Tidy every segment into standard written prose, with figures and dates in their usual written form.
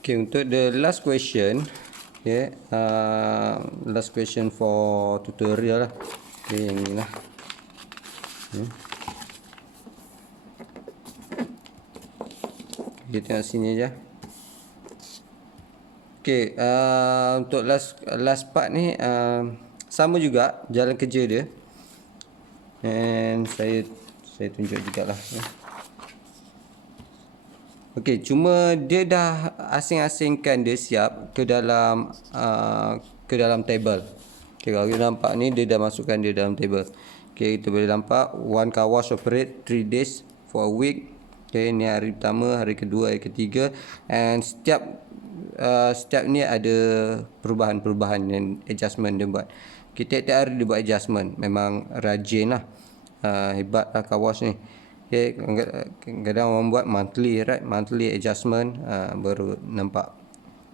Okay, untuk the last question, okay, last question for tutorial lah. Okay, yang ni lah. Kita tengok sini je. Okay, untuk last part ni sama juga jalan kerja dia. And saya tunjuk jugalah. Okey, cuma dia dah asing-asingkan dia siap ke dalam table. Okey, kalau kita nampak ni dia dah masukkan dia dalam table. Okey, kita boleh nampak one car wash operate 3 days for a week. Okey, ni hari pertama, hari kedua, hari ketiga, and setiap ni ada perubahan-perubahan dan adjustment dia buat. Kita tiap hari dia buat adjustment. Memang rajin lah. Hebat lah car wash ni. Okay, kadang orang buat monthly, right? Monthly adjustment, baru nampak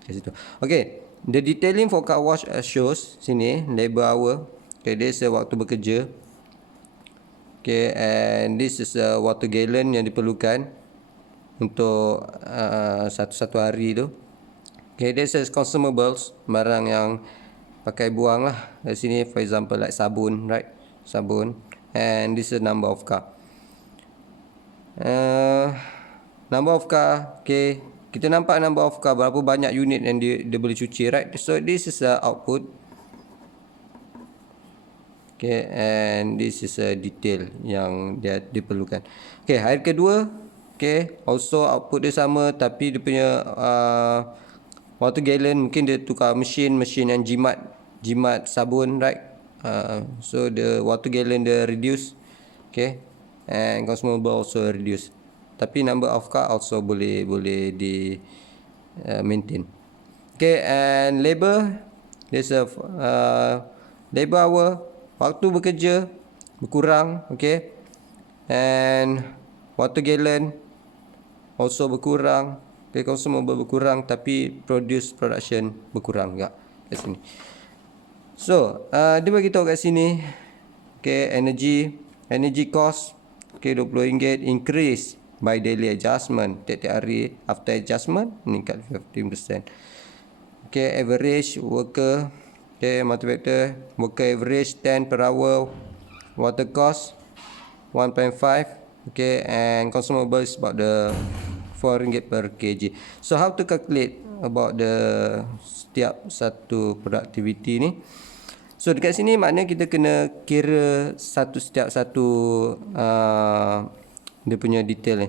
kat situ. Okay, the detailing for car wash shows sini labor hour. Okay, this is waktu bekerja. Okay, and this is water gallon yang diperlukan untuk satu hari tu. Okay, this is consumables, barang yang pakai buang lah. Di sini, for example, like sabun, right? Sabun. And this is number of car. Number of car. Okay, kita nampak number of car, berapa banyak unit yang dia boleh cuci, right? So this is the output. Okay, and this is a detail yang dia diperlukan. Okay, hari kedua. Okay, also output dia sama, tapi dia punya water gallon mungkin dia tukar mesin yang jimat sabun, right? So the water gallon dia reduce. Okay, and consumable also reduce. Tapi number of car also boleh di maintain. Okay, and labor, there's a labor hour, waktu bekerja berkurang. Okay, and water gallon also berkurang. Okay, consumable berkurang, tapi production berkurang juga kat sini. So dia bagi tahu kat sini. Okay, energy cost, okay, RM20 increase by daily adjustment. Tiap-tiap hari after adjustment meningkat 15%. Okay, average worker, okay, multi-factor worker average 10 per hour, water cost 1.5, okay, and consumable is about the RM4 per kg. So how to calculate about the setiap satu productivity ni? So dekat sini maknanya kita kena kira setiap satu dia punya detail ni.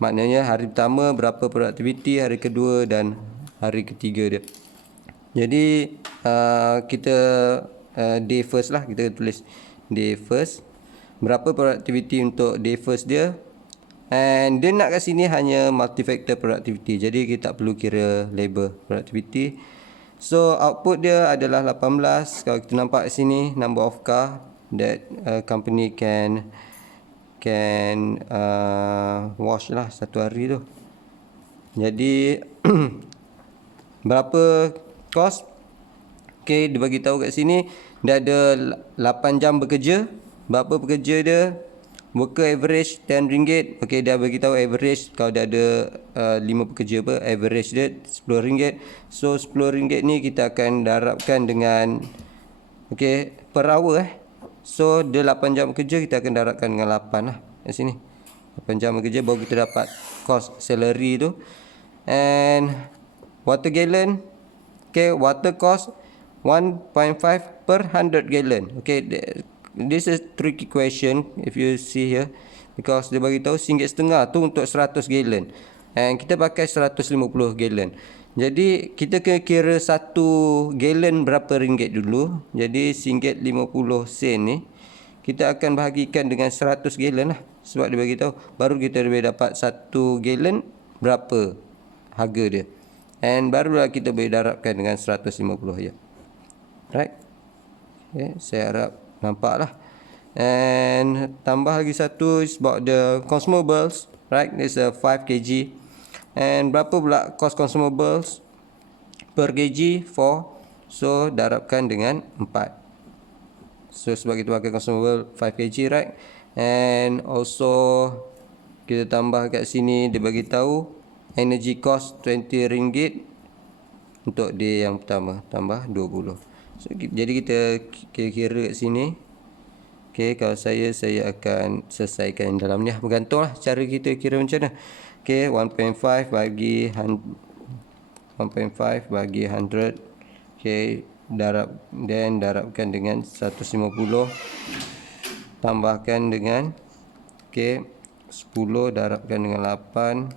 Maknanya hari pertama berapa productivity, hari kedua dan hari ketiga dia. Jadi kita day first lah, kita tulis day first. Berapa productivity untuk day first dia. And dia nak kat sini hanya multi-factor productivity. Jadi kita tak perlu kira labor productivity. So output dia adalah 18. Kalau kita nampak kat sini number of car that company can wash lah satu hari tu. Jadi berapa cost? Okay, dia bagi tahu kat sini dia ada 8 jam bekerja. Berapa bekerja dia? Worker average RM10. Okay, dia bagi tahu average. Kalau dia ada 5 pekerja apa, average dia RM10. So RM10 ni kita akan darabkan dengan, okay, per hour So dia 8 jam bekerja, kita akan darabkan dengan 8 lah kat sini. 8 jam bekerja baru kita dapat cost salary tu. And water gallon, okay, water cost 1.5 per 100 gallon. Okay, this is tricky question if you see here, because dia bagi tahu RM1.50 tu untuk 100 gallon, and kita pakai 150 gallon. Jadi kita kena kira 1 gallon berapa ringgit dulu. Jadi RM1.50 ni kita akan bahagikan dengan 100 gallon lah, sebab dia bagi tahu, baru kita boleh dapat 1 gallon berapa harga dia, and barulah kita boleh darabkan dengan 150 je. Right? Okay, saya harap nampak lah. And tambah lagi satu is about the consumables, right? This is 5 kg. And berapa pula cost consumables per kg? 4. So darabkan dengan 4. So sebab kita pakai consumable 5 kg, right? And also kita tambah kat sini, dia bagi tahu energy cost RM20 untuk day yang pertama, tambah 20. So, jadi kita kira-kira kat sini. Okay, kalau saya akan selesaikan dalam ni. Bergantung lah cara kita kira macam mana. Okay, 1.5 bagi 1.5 bagi 100. Okay, darabkan dengan 150. Tambahkan dengan, okay, 10 darabkan dengan 8.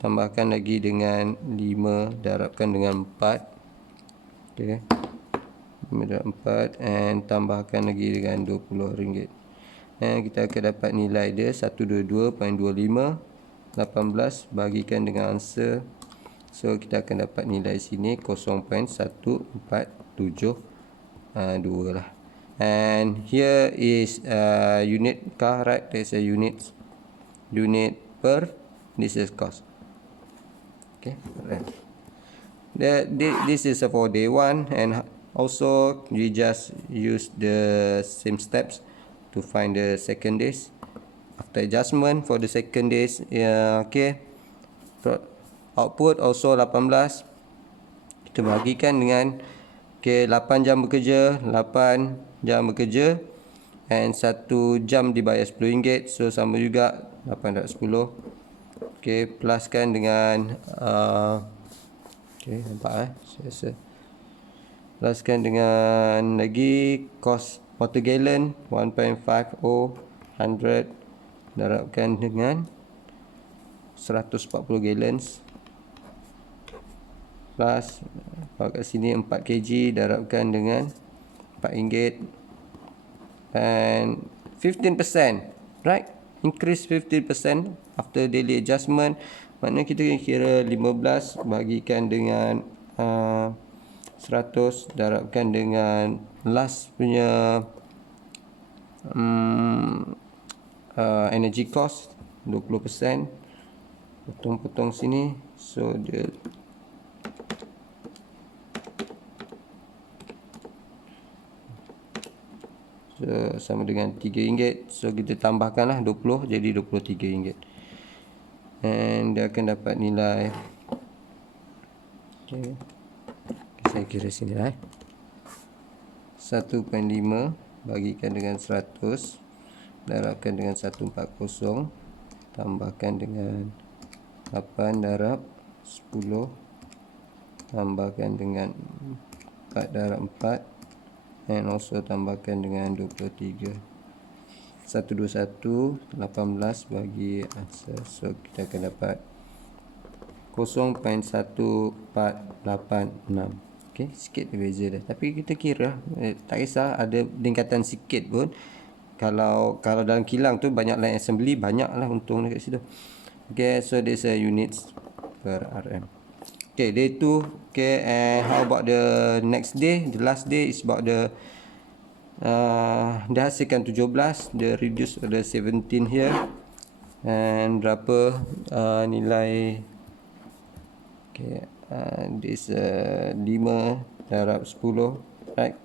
Tambahkan lagi dengan 5 darabkan dengan 4. Okay, 5 darab 4. And tambahkan lagi dengan RM20. And kita akan dapat nilai dia 122.25. 18 bagikan dengan answer. So kita akan dapat nilai sini 0.1472 lah. And here is unit car, right? There's a unit per, this is cost. Okay, right. This is for day 1, and also we just use the same steps to find the second days. After adjustment for the second days, okay, output also 18. Kita bagikan dengan, okay, 8 jam bekerja, 8 jam bekerja, and 1 jam dibayar RM10. So sama juga 810. Okay, pluskan dengan okay, nampak saya rasa pluskan dengan lagi cost water gallon 1.50 100 darabkan dengan 140 gallons, plus kalau kat sini 4 kg darabkan dengan RM4, and 15%, right? Increase 15% after daily adjustment. Maknanya kita kira 15 bagikan dengan 100 darabkan dengan last punya energy cost 20%. Potong-potong sini. So dia sama dengan RM3. So kita tambahkanlah 20 jadi RM23. And dia akan dapat nilai, okay, saya kira sini lah, 1.5 bagikan dengan 100 darabkan dengan 140 tambahkan dengan 8 darab 10 tambahkan dengan 4 darab 4, and also tambahkan dengan 23. 121 18 bagi answer. So kita akan dapat 0.1486. Okay, sikit berbeza dah, tapi kita kira tak kisah ada peningkatan sikit pun. Kalau dalam kilang tu banyak line assembly, banyak lah untung dekat situ. Okay, so there's a units per RM. Okay, day 2. Okay, and how about the next day? The last day is about the dia hasilkan 17, dia reduce ada 17 here, and berapa nilai, okay, this 5 darab 10, right,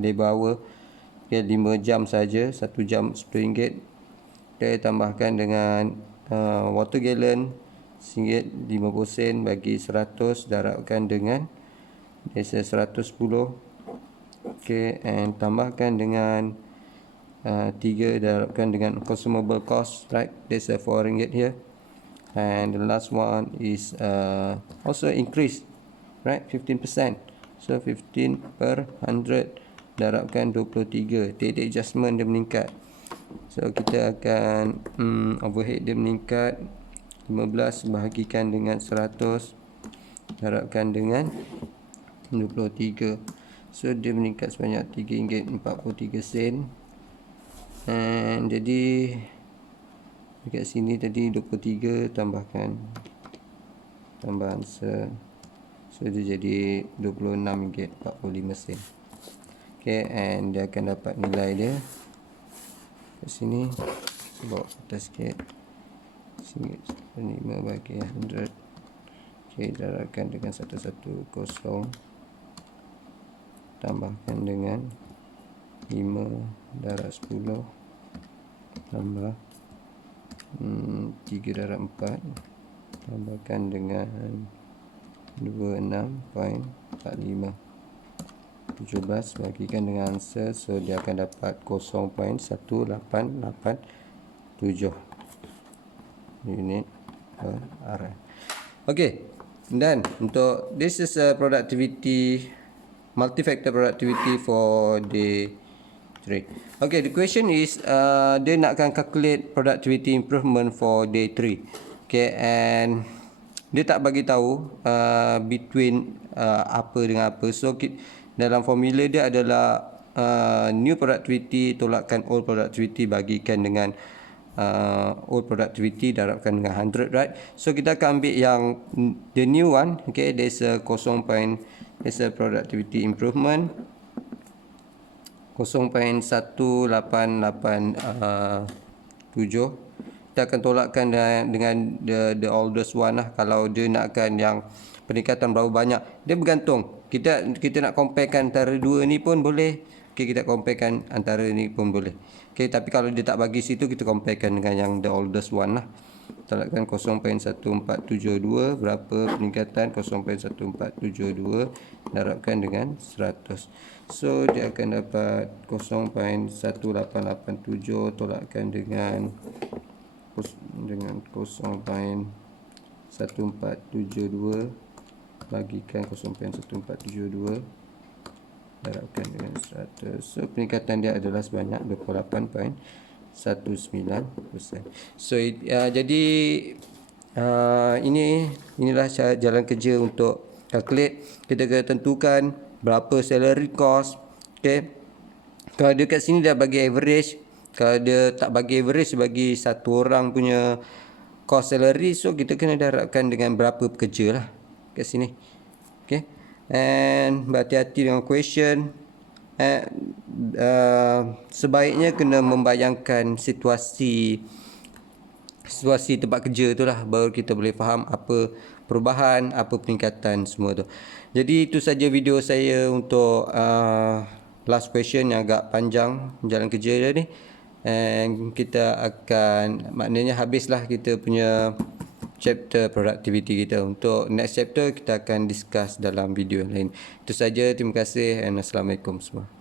labor hour, okay, 5 jam saja, 1 jam RM10. Okay, tambahkan dengan water gallon RM1.50 bagi 100 darabkan dengan desa 110. Okay, and tambahkan dengan 3 darabkan dengan consumable cost, right, there's a RM4 here. And the last one is also increase, right, 15%. So 15 per 100 darabkan 23. Daily adjustment dia meningkat. So kita akan overhead dia meningkat 15 bahagikan dengan 100 darabkan dengan 23. So dia meningkat sebanyak RM3.43. And jadi dekat sini tadi 23 tambah answer. So dia jadi RM26.45. Okay, and dia akan dapat nilai dia kat sini. Bawa atas sikit, RM1.5 bagi 100. Okay, darabkan dengan 110 tambahkan dengan 5 darab 10 tambah 3 darab 4 tambahkan dengan 26.45 17 bagikan dengan answer, so dia akan dapat 0.1887 unit per arah. Okay, dan untuk this is a productivity, multi-factor productivity for day 3. Okay, the question is dia nakkan calculate productivity improvement for day 3. Okay, and dia tak bagi tahu between apa dengan apa. So dalam formula dia adalah new productivity tolakkan old productivity bagikan dengan old productivity darabkan dengan 100, right? So kita akan ambil yang the new one. Okay, there's a there's a productivity improvement 0.1887. Kita akan tolakkan dengan the oldest one lah. Kalau dia nakkan yang peningkatan berapa banyak, dia bergantung. Kita nak comparekan antara dua ni pun boleh. Okay, kita comparekan antara ni pun boleh. Okay, tapi kalau dia tak bagi situ, kita comparekan dengan yang the oldest one lah. Tolakkan 0.1472, berapa peningkatan 0.1472 darabkan dengan 100. So dia akan dapat 0.1887 tolakkan dengan 0.1472 bagikan 0.1472 darabkan dengan 100. So peningkatan dia adalah sebanyak 28.19%. So jadi inilah jalan kerja untuk calculate. Kita kena tentukan berapa salary cost. Okay, kalau dia kat sini dah bagi average, kalau dia tak bagi average, bagi satu orang punya cost salary, so kita kena darabkan dengan berapa pekerja lah kat sini. Okay, and berhati-hati dengan question. Sebaiknya kena membayangkan situasi tempat kerja tu lah, baru kita boleh faham apa perubahan, apa peningkatan semua tu. Jadi itu saja video saya untuk last question yang agak panjang jalan kerja dia ni. And kita akan, maknanya habislah kita punya chapter productivity kita. Untuk next chapter kita akan discuss dalam video lain. Itu saja, terima kasih and Assalamualaikum semua.